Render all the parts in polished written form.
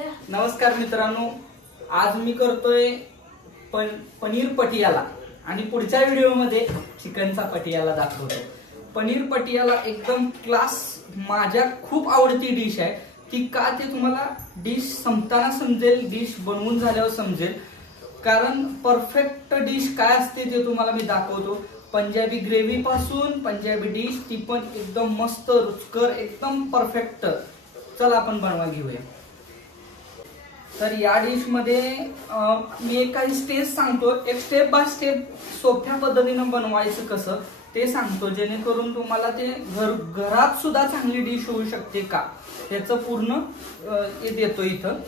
नमस्कार मित्रांनो, आज मी करतोय पनीर पटियाला आणि पुढच्या व्हिडिओमध्ये चिकनचा पटियाला दाखवतो। पनीर पटियाला एकदम क्लास, माझ्या खूप आवडती डिश आहे। ती का ते तुम्हाला डिश संपताना समजेल, डिश बनवून झाल्यावर समजेल। कारण परफेक्ट डिश काय असते ते तुम्हाला मी दाखवतो। पंजाबी ग्रेव्ही पासून पंजाबी डिश, ती पण एकदम मस्त रुचकर, एकदम परफेक्ट। चला आपण बनवा घेऊया। तर या डिश मध्ये मी एक काही स्टेज सांगतो, एक स्टेप बाय स्टेप सोप्या पद्धतीने बनवायचं कसं ते सांगतो, जेणेकरून तुम्हाला ते घरात सुद्धा चांगली डिश होऊ शकते का त्याचं पूर्ण देतो इथं।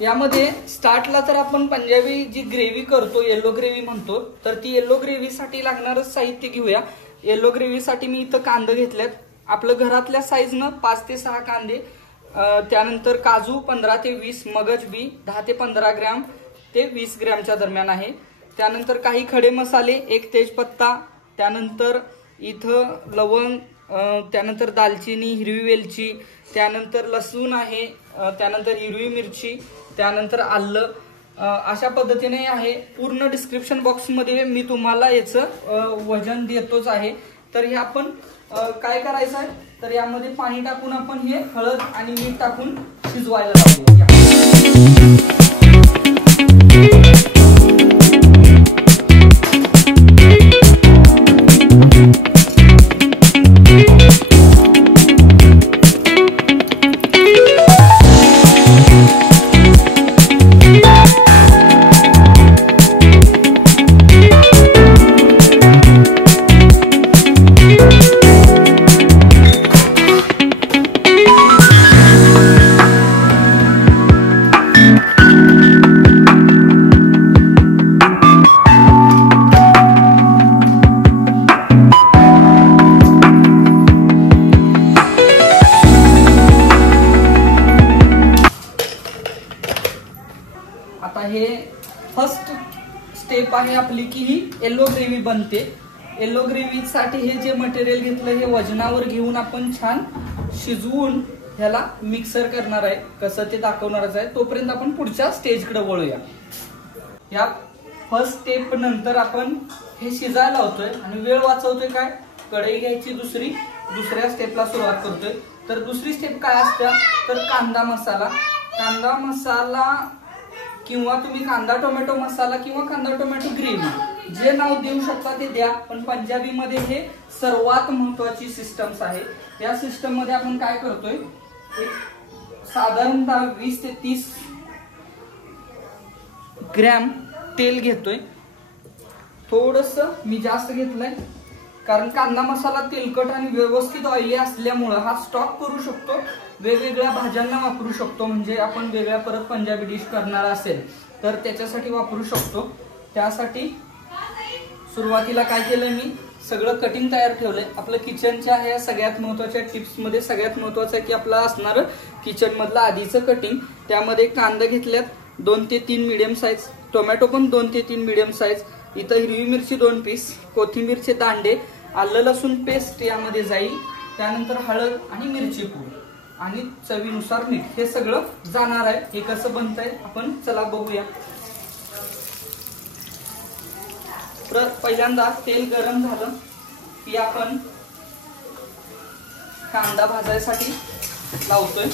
यामध्ये स्टार्टला तर आपण पंजाबी जी ग्रेव्ही करतो, येलो ग्रेव्ही म्हणतो, तर ती येलो ग्रेव्ही साठी लागणारं साहित्य घेऊया। येलो ग्रेव्ही साठी मी इथं कांदे घेतलेत, आपलं घरातल्या साईजनं 5 ते 6 कांदे, त्यानंतर काजू 15 ते 20, मगज बी 10 ते 15 ग्रॅम ते 20 ग्रॅमच्या दरम्यान आहे। त्यानंतर काही खडे मसाले, एक तेजपत्ता, त्यानंतर इथं लवंग, त्यानंतर दालचिनी, हिरवी वेलची, त्यानंतर लसूण आहे, त्यानंतर हिरवी मिरची, त्यानंतर आलं, अशा पद्धतीने आहे। पूर्ण डिस्क्रिप्शन बॉक्स मध्ये मी तुम्हाला याचं वजन देतोच आहे। तर हे आपण काय करायचं आहे, तर यामध्ये पाणी टाकून आपण हे हळद आणि मीठ टाकून शिजवायला लावूया। आता हे फर्स्ट स्टेप आहे आपली की ही येलो ग्रेव्ही बनते। येलो ग्रेव्ही साठी हे जे मटेरियल घेतलं हे वजनावर घेऊन आपण छान शिजवून ह्याला मिक्सर करणार आहे, कसं ते दाखवणारच आहे। तोपर्यंत आपण पुढच्या स्टेजकडे वळूया। या फर्स्ट स्टेप नंतर आपण हे शिजायला लावतोय आणि वेळ वाचवतोय। काय कढई घ्यायची, दुसऱ्या स्टेपला सुरुवात करतोय। तर दुसरी स्टेप काय असते, तर कांदा मसाला किंवा तुम्ही कांदा टोमॅटो मसाला किंवा कांदा टोमॅटो ग्रेव्ही जे नाव देऊ शकता ते द्या, पण पंजाबी मध्ये हे सर्वात महत्वाची सिस्टम्स आहे। या सिस्टम मध्ये आपण काय करतोय, एक साधारणतः 20 ते 30 ग्रॅम तेल घेतोय। थोडस मी जास्त घेतलंय, कारण कांदा मसाला तेलकट आणि व्यवस्थित ऑइली असल्यामुळे हा स्टॉक करू शकतो, वेगवेगळ्या भाज्यांना वापरू शकतो। म्हणजे आपण वेगळ्या परत पंजाबी डिश करणार असेल तर त्याच्यासाठी वापरू शकतो। त्यासाठी सुरुवातीला काय केलंय, मी सगळं कटिंग तयार ठेवलंय। आपलं किचनच्या ह्या सगळ्यात महत्वाच्या टिप्स मध्ये सगळ्यात महत्वाचं आहे की आपलं असणार किचन मधलं आधीचं कटिंग। त्यामध्ये कांदा घेतल्यात 2 ते 3 मीडियम साईज, टोमॅटो पण 2 ते 3 मीडियम साईज, इथं हिरवी मिरची 2 पीस, कोथिंबीरचे दांडे, आलं लसूण पेस्ट यामध्ये जाईल, त्यानंतर हळद आणि मिरची पूड आणि चवीनुसार मीठ हे सगळं जाणार आहे। हे कसं बनतंय आपण चला बघूया। तर पहिल्यांदा तेल गरम झालं की आपण कांदा भाजायसाठी लावतोय।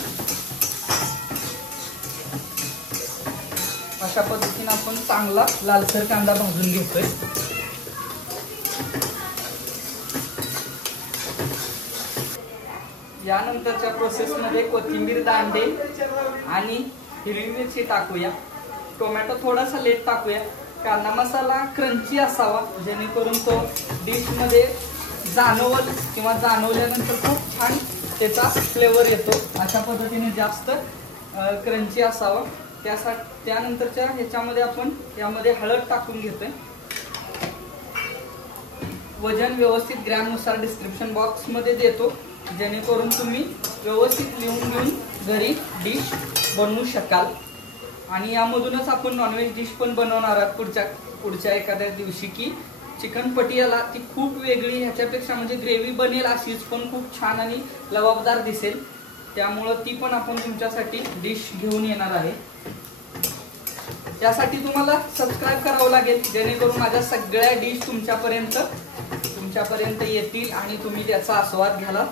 अशा पद्धतीने आपण चांगला लालसर कांदा भाजून घेतोय। यानंतरच्या प्रोसेस मध्ये कोथिंबीर दांडे आणि हिरवी मिरची टाकूया, टोमॅटो थोडासा लेट टाकूया। कांदा मसाला क्रंची असावा, जेणेकरून तो डिश मध्ये जाणवल किंवा जाणवल्यानंतर खूप छान त्याचा फ्लेवर येतो। अशा पद्धतीने जास्त क्रंची असावा। त्यानंतरच्या ह्याच्यामध्ये आपण यामध्ये हळद टाकून घेतोय। वजन व्यवस्थित ग्रॅमनुसार डिस्क्रिप्शन बॉक्स मध्ये देतो, जेणेकरून तुम्ही व्यवस्थित लिहून घेऊन घरी डिश बनवू शकाल। आणि यामधूनच आपण नॉनव्हेज डिश पण बनवणार आहोत पुढच्या एखाद्या दिवशी, की चिकन पटियाला ती खूप वेगळी ह्याच्यापेक्षा म्हणजे ग्रेव्ही बनेल अशीच, पण खूप छान आणि लवबदार दिसेल। त्यामुळं ती पण आपण तुमच्यासाठी डिश घेऊन येणार आहे। त्यासाठी तुम्हाला सबस्क्राईब करावं लागेल, जेणेकरून माझ्या सगळ्या डिश तुमच्यापर्यंत येतील आणि तुम्ही त्याचा आस्वाद घ्यायला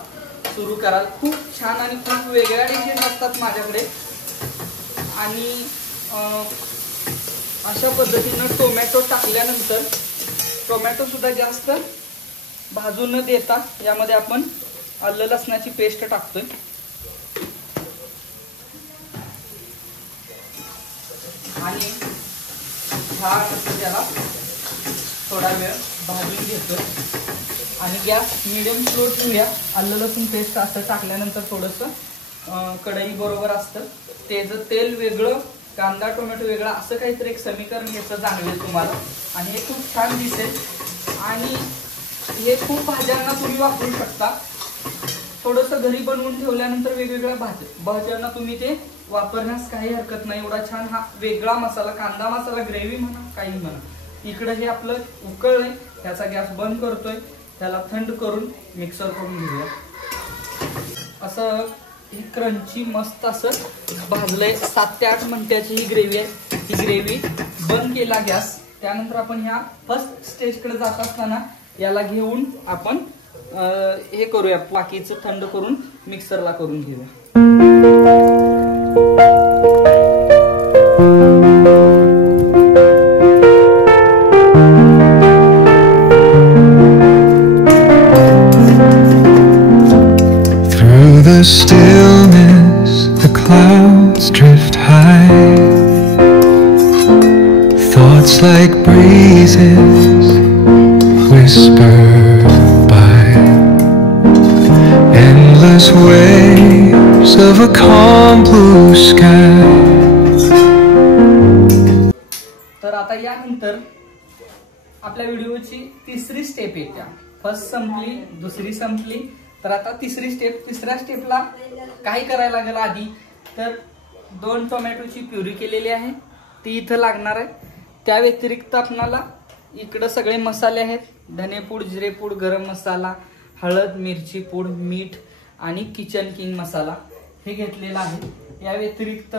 सुरू कराल। खूप छान आणि खूप वेगळ्या डिशेस असतात माझ्याकडे। आणि अशा पद्धतीनं टोमॅटो टाकल्यानंतर टोमॅटो सुद्धा जास्त भाजून न देता यामध्ये आपण आलं लसणाची पेस्ट टाकतोय आणि त्याला थोडा वेळ भाजून घेतोय आणि गॅस मीडियम स्लो ठेवूया। आलं लसूण पेस्ट असं टाकल्यानंतर थोडंसं कढई बरोबर असतं, त्याचं तेल वेगळं कांदा टोमॅटो वेगळा असं काहीतरी एक समीकरण घ्यायचं जाणवेल तुम्हाला आणि हे खूप छान दिसेल। आणि हे खूप भाज्यांना तुम्ही वापरू शकता। थोडंसं घरी बनवून ठेवल्यानंतर वेगवेगळ्या भाज्यांना तुम्ही ते वापरण्यास काही हरकत नाही। एवढा छान हा वेगळा मसाला, कांदा मसाला, ग्रेव्ही म्हणा काही म्हणा। इकडं हे आपलं उकळलंय, त्याचा गॅस बंद करतोय, त्याला थंड करून मिक्सर करून घेऊया। असं ही क्रंची मस्त असं भाजलंय। 7 ते 8 मिनिटाची ही ग्रेव्ही आहे। ही ग्रेव्ही बंद केला गॅस, त्यानंतर आपण ह्या फर्स्ट स्टेजकडे जात असताना याला घेऊन आपण हे करूया, बाकीचं थंड करून मिक्सरला करून घेऊया। Through the stillness, the clouds drift high. Thoughts like breezes whisper by. Endless waves of a calm blue sky. तर आता यानंतर आपल्या व्हिडिओची तिसरी स्टेप येते। फर्स्ट संपली, दुसरी संपली, तर आता तिसरी स्टेप। तिसऱ्या स्टेपला काय करायला लागेल आधी तर 2 टोमॅटोची प्युरी केलेली आहे ती इथं लागणार आहे। त्या व्यतिरिक्त आपल्याला इकडं सगळे मसाले आहेत, धनेपूड, जिरेपूड, गरम मसाला, हळद, मिरची पूड, मीठ आणि किचन किंग मसाला हे घेतलेला आहे। या व्यतिरिक्त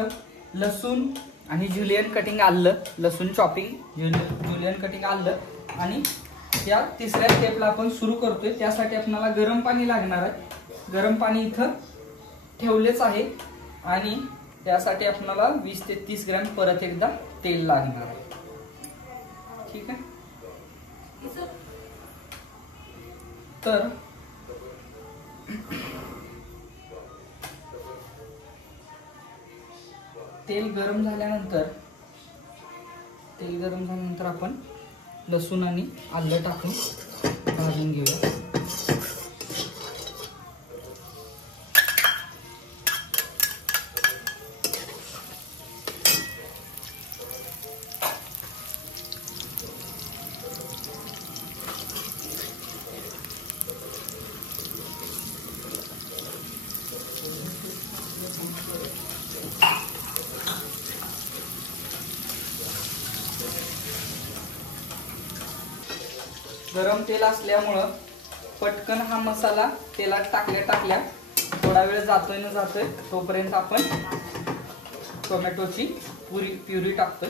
लसूण आणि ज्युलियन कटिंग आलं, लसूण चॉपिंग, ज्युलियन कटिंग आलं। आणि या तिसऱ्या स्टेपला आपण सुरू करतोय, त्यासाठी आपल्याला गरम पाणी लागणार आहे। गरम पाणी इथं ठेवलेच आहे आणि त्यासाठी आपल्याला 20 ते 30 ग्रॅम परत एकदा तेल लागणार आहे। ठीक आहे, तर तेल गरम झाल्यानंतर आपण लसूण आणि आलं टाकून भाजून घेऊया। गरम तेल असल्यामुळं पटकन हा मसाला तेलात टाकल्या थोडा वेळ जातोय न जातोय तोपर्यंत आपण टोमॅटोची प्युरी टाकतोय।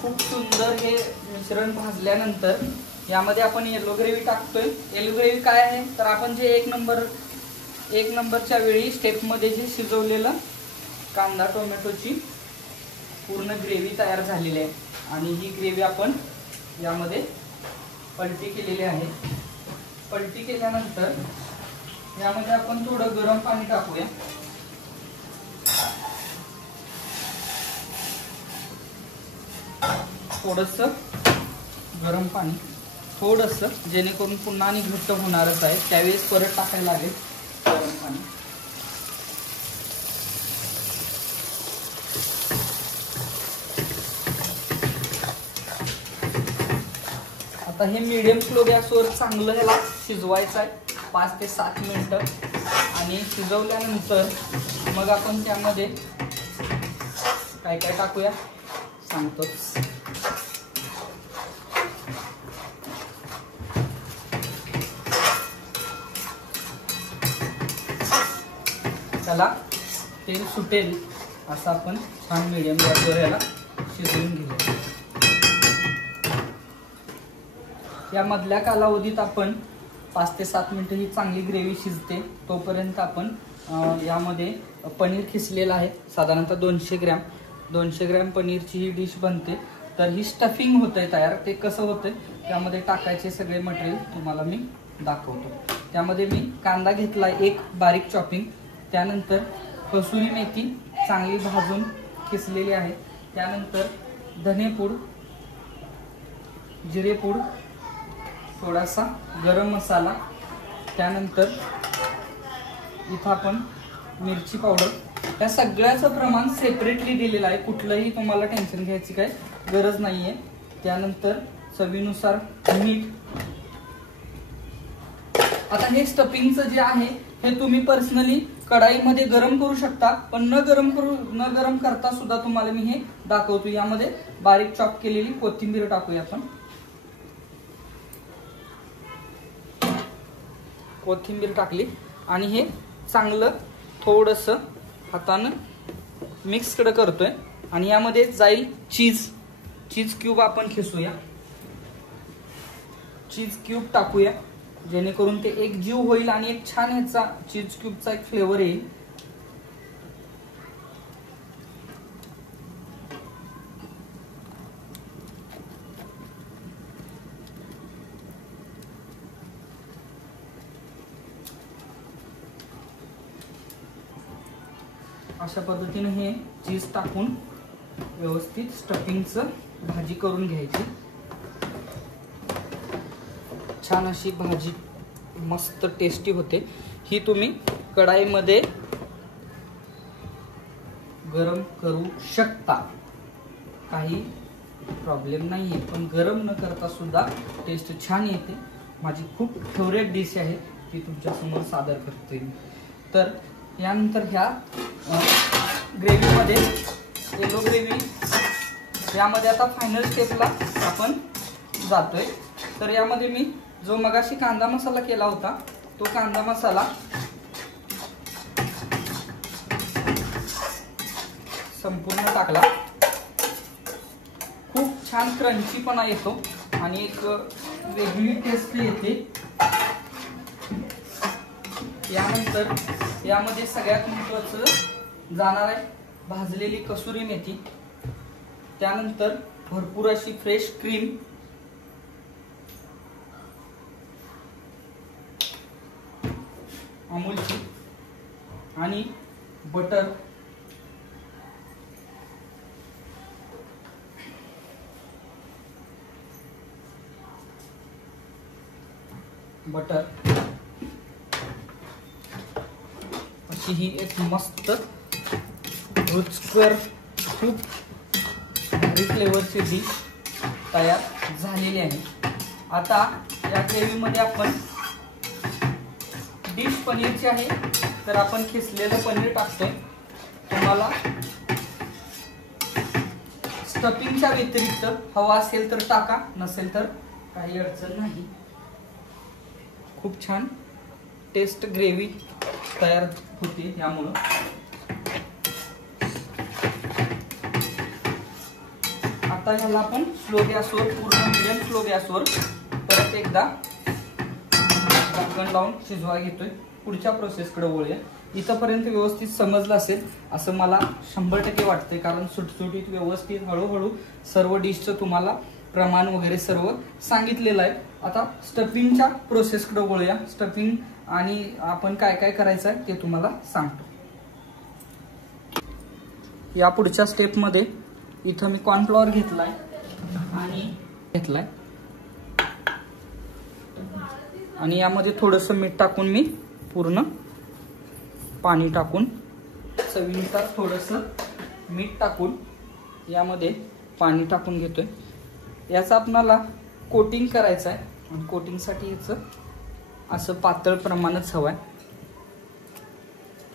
खूप सुंदर हे मिश्रण भाजल्यानंतर यामध्ये आपण येलो ग्रेव्ही टाकतोय। येलो ग्रेव्ही काय आहे तर आपण जे एक नंबरच्या वेळी स्टेप मध्ये जे शिजवलेलं कांदा टोमॅटोची पूर्ण ग्रेव्ही तयार झालेली आहे आणि ही ग्रेव्ही आपण यामध्ये पलटी केलेली आहे। पलटी केल्यानंतर यामध्ये आपण थोडं गरम पाणी टाकूया। थोडंसं गरम पाणी, थोडंसं, जेणेकरून पुन्हा आणि घट्ट होणारच आहे, त्यावेळेस परत टाकायला लागेल गरम पाणी। आता हे मीडियम स्लो गॅसवर चांगलं ह्याला शिजवायचं आहे 5 ते 7 मिनिटं आणि शिजवल्यानंतर मग आपण त्यामध्ये काय काय टाकूया सांगतो। त्याला तेल सुटेल असं आपण छान मीडियम गॅसवर याला शिजवून घेऊ. या मधल्या कालावधीत आपण 5 ते 7 मिनिटं ही चांगली ग्रेव्ही शिजते तोपर्यंत आपण यामध्ये पनीर खिसलेलं आहे. साधारणतः 200 ग्रॅम पनीरची ही डिश बनते. तर ही स्टफिंग होतंय तयार. ते कसं होतंय त्यामध्ये टाकायचे सगळे मटेरियल तुम्हाला मी दाखवतो. त्यामध्ये मी कांदा घेतला एक बारीक चॉपिंग, त्यानंतर कसुरी मेथी चांगली भाजून खिसलेली आहे, त्यानंतर धनेपूड, जिरेपूड, थोडासा गरम मसाला, त्यानंतर इथं आपण मिरची पावडर. या सगळ्याचं प्रमाण सेपरेटली दिलेलं आहे, कुठलंही तुम्हाला टेन्शन घ्यायची काय गरज नाहीये. त्यानंतर चवीनुसार मीठ. आता हे स्टफिंगचं जे आहे हे तुम्ही पर्सनली कढाईमध्ये गरम करू शकता, पण न गरम करता सुद्धा तुम्हाला मी हे दाखवतो. यामध्ये बारीक चॉप केलेली कोथिंबीर टाकूया आपण. कोथिंबीर टाकली आणि हे चांगलं थोडंसं हातानं मिक्स करतोय. आणि यामध्ये जाईल चीज क्यूब. आपण खिसूया, चीज क्यूब टाकूया जेणेकरून ते एक जीव होईल आणि एक छान ह्याचा चीज क्यूबचा एक फ्लेवर येईल. अशा पद्धतीने हे चीज टाकून व्यवस्थित स्टफिंगचं भाजी करून घ्यायची. छान अशी भाजी मस्त टेस्टी होते. ही तुम्ही कढाईमध्ये गरम करू शकता, काही प्रॉब्लेम नाहीये, पण गरम न करता सुद्धा टेस्ट छान येते. माझी खूप फेवरेट डिश आहे, ती तुमच्या समोर सादर करते. तर यानंतर ह्या ग्रेव्हीमध्ये येलो ग्रेव्ही यामध्ये आता फायनल स्टेपला आपण जातोय. तर यामध्ये मी जो मगाशी कांदा मसाला केला होता तो कांदा मसाला संपूर्ण टाकला. खूप छान क्रंचीपणा येतो आणि एक वेगळी टेस्ट येते. यानंतर यामध्ये सगळ्यात महत्त्वाचं जाणार आहे भाजलेली कसुरी मेथी, त्यानंतर भरपूर अशी फ्रेश क्रीम, अमूलची, आणि बटर, अशी ही एक मस्त रुचकर खूप भारी फ्लेवरची डिश तयार झालेली आहे. आता या ग्रेव्हीमध्ये आपण डिश पनीरची आहे, तर आपण खिसलेलं पनीर टाकतोय. तुम्हाला स्टफिंगच्या व्यतिरिक्त हवा असेल तर टाका, नसेल तर काही अडचण नाही. खूप छान टेस्ट ग्रेव्ही तयार होते यामुळं. आता ह्याला आपण स्लो गॅसवर, पूर्ण मिडियम स्लो गॅसवर परत एकदा झाकण लावून शिजवा घेतोय. पुढच्या प्रोसेसकडे वळूया. इथपर्यंत व्यवस्थित समजलं असेल असं मला 100% वाटतंय, कारण सुटसुटीत व्यवस्थित हळूहळू सर्व डिशचं तुम्हाला प्रमाण वगैरे सर्व सांगितलेलं आहे. आता स्टफिंगच्या प्रोसेसकडे वळूया. स्टफिंग आणि आपण काय काय करायचं आहे ते तुम्हाला सांगतो. या पुढच्या स्टेपमध्ये इथं मी कॉर्नफ्लॉवर घेतलाय आणि यामध्ये थोडंसं मीठ टाकून मी पूर्ण पाणी टाकून चवीनुसार थोडंसं मीठ टाकून यामध्ये पाणी टाकून घेतोय. याचं आपल्याला कोटिंग करायचं आहे आणि कोटिंगसाठी याचं असं पातळ प्रमाणच हवं आहे.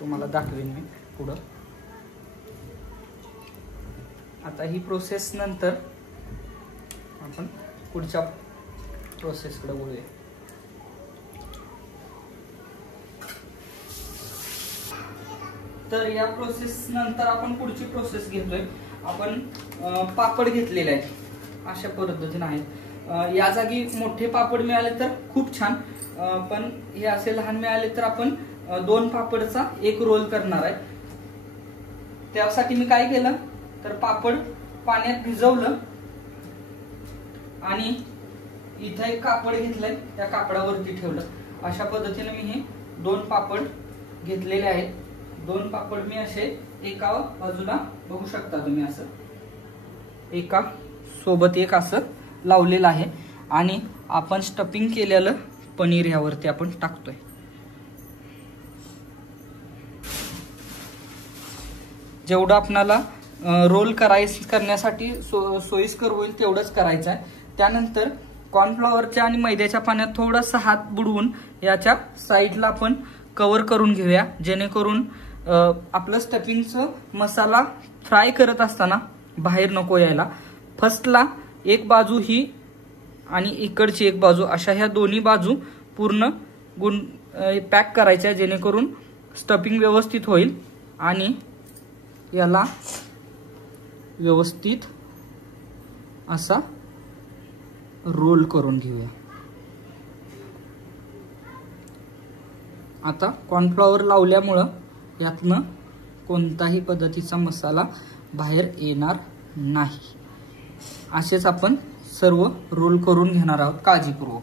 तुम्हाला दाखवेन मी पुढं. आता ही प्रोसेस नंतर आपण पुढच्या प्रोसेसकडे वळूया. तर या प्रोसेस नंतर आपण पुढची प्रोसेस घेतोय. आपण पापड घेतलेले आहेत अशा पद्धतीने आहेत. या जागी मोठे पापड मिळाले तर खूप छान, पण हे असे लहान मिळाले तर आपण 2 पापडचा एक रोल करणार आहे. त्यासाठी मी काय केलं तर पापड पाण्यात भिजवलं आणि इथं एक कापड घेतलंय, त्या कापडावरती ठेवलं. अशा पद्धतीने मी हे 2 पापड घेतलेले आहेत. 2 पापड मी असे एका बाजूला बघू शकता तुम्ही, असं एका सोबत एक असं लावलेलं आहे. आणि आपण स्टफिंग केलेलं पनीर यावरती आपण टाकतोय. जेवढं आपल्याला रोल करण्यासाठी सोयीस्कर होईल तेवढंच करायचं आहे. त्यानंतर कॉर्नफ्लॉवरच्या आणि मैद्याच्या पाण्यात थोडासा हात बुडवून याच्या साईडला आपण कव्हर करून घेऊया, जेणेकरून आपलं स्टफिंगचं मसाला फ्राय करत असताना बाहेर नको यायला. फर्स्टला एक बाजू ही आणि इकडची एक बाजू, अशा ह्या दोन्ही बाजू पूर्ण पॅक करायच्या, जेणेकरून स्टफिंग व्यवस्थित होईल. आणि याला व्यवस्थित असा रोल करून घेऊया. आता कॉर्नफ्लॉवर लावल्यामुळं यातनं कोणताही पद्धतीचा मसाला बाहेर येणार नाही. असेच आपण सर्व रोल करून घेणार आहोत काळजीपूर्वक.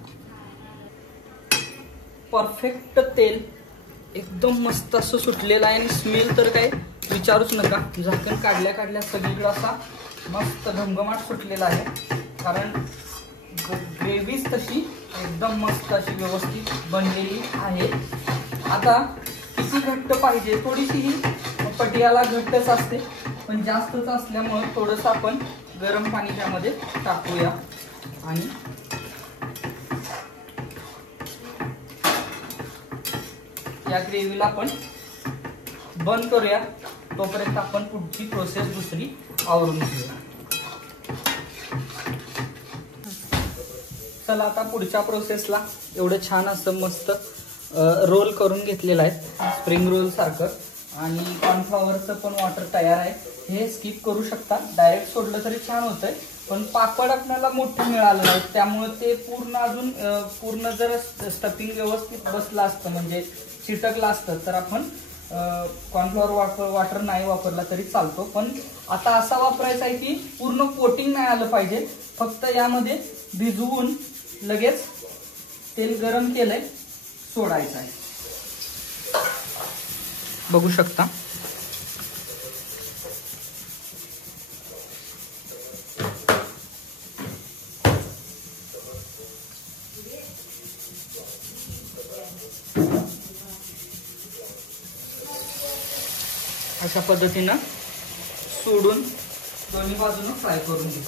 परफेक्ट तेल एकदम मस्त असं सुटलेलं आहे आणि स्मेल तर काय विचारूच नका. झाकण काढल्या सगळीकडे असा मस्त घमघमाट सुटलेला आहे, कारण ग्रेव्हीच तशी एकदम मस्त अशी व्यवस्थित बनलेली आहे. आता किती घट्ट पाहिजे, थोडीशी ही पटियाला घट्टच असते, पण जास्तच असल्यामुळे थोडंसं आपण गरम पाणी त्यामध्ये टाकूया आणि या ग्रेव्हीला आपण बंद करूया. तोपर्यंत आपण पुढची प्रोसेस दुसरी आवरून घेऊया. चला आता पुढच्या प्रोसेसला एवढं छान असं मस्त रोल करून घेतलेलं आहे, स्प्रिंग रोल सारखं. आणि कॉर्नफ्लॉवरचं पण वॉटर तयार आहे. हे स्किप करू शकता, डायरेक्ट सोडलं तरी छान होतंय. पण पापड आपल्याला मोठं मिळालं नाही, त्यामुळे ते पूर्ण जर स्टफिंग व्यवस्थित बसलं असतं, म्हणजे चिटकलं असतं, तर आपण कॉर्नफ्लॉवर वॉटर नाही वापरला तरी चालतो. पण आता असा वापरायचा आहे की पूर्ण कोटिंग नाही आलं पाहिजे. फक्त यामध्ये भिजवून लगेच तेल गरम केलंय सोडायचं आहे. बघू शकता. अशा पद्धतीनं सोडून दोन्ही बाजूनं फ्राय करून घ्या.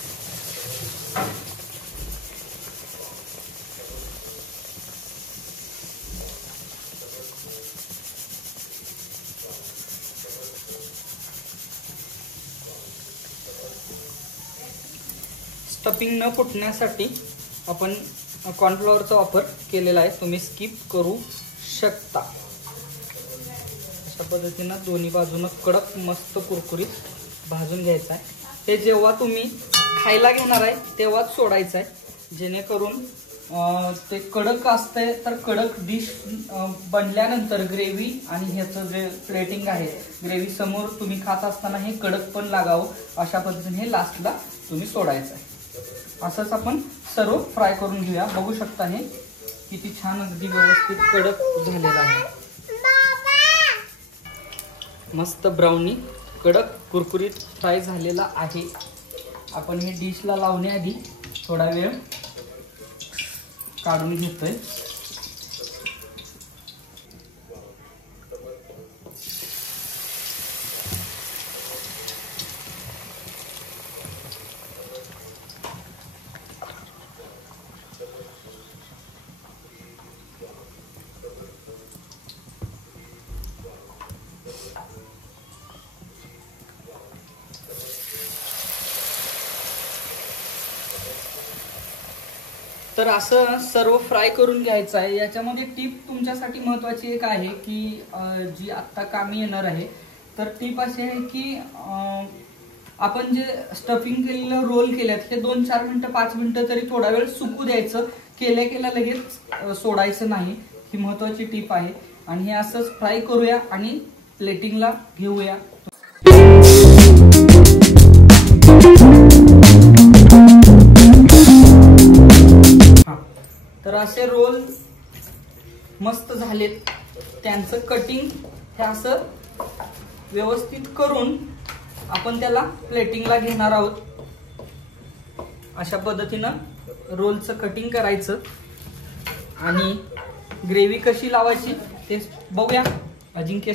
स्टफिंग न फुटण्यासाठी आपण कॉर्नफ्लॉवरचा वापर केलेला आहे, तुम्ही स्किप करू शकता. अशा पद्धतीनं दोन्ही बाजूनं कडक मस्त कुरकुरीत भाजून घ्यायचं आहे. हे जेव्हा तुम्ही खायला घेणार आहे तेव्हाच सोडायचं आहे, जेणेकरून ते कडक असतंय. तर कडक डिश बनल्यानंतर ग्रेव्ही आणि ह्याचं जे प्लेटिंग आहे, ग्रेव्ही समोर तुम्ही खात असताना हे कडक पण लागावं, अशा पद्धतीने हे लास्टला तुम्ही सोडायचं आहे. असंच आपण सर्व फ्राय करून घेऊया. बघू शकता हे किती छान अगदी व्यवस्थित कडक झालेलं आहे. मस्त ब्राउनी कडक कुरकुरीत फ्राय झालेला आहे. आपण हे डिशला लावण्याआधी थोडा वेळ काढून घेतोय. तर असं सर्व फ्राय करून घ्यायचं आहे. याच्यामध्ये टिप तुमच्यासाठी महत्त्वाची एक आहे की जी आत्ता कामी येणार आहे, तर टीप अशी आहे की आपण जे स्टफिंग केलेलं रोल केल्यात हे 2-4 मिनिटं 5 मिनिटं तरी थोडा वेळ सुकू द्यायचं, केल्या लगेच सोडायचं नाही, ही महत्वाची टीप आहे. आणि हे असंच फ्राय करूया आणि प्लेटिंगला घेऊया. तर असे रोल मस्त झालेत. त्यांचं कटिंग हे असं व्यवस्थित करून आपण त्याला प्लेटिंगला घेणार आहोत. अशा पद्धतीनं रोलचं कटिंग करायचं आणि ग्रेव्ही कशी लावायची ते बघूया. अजिंक्य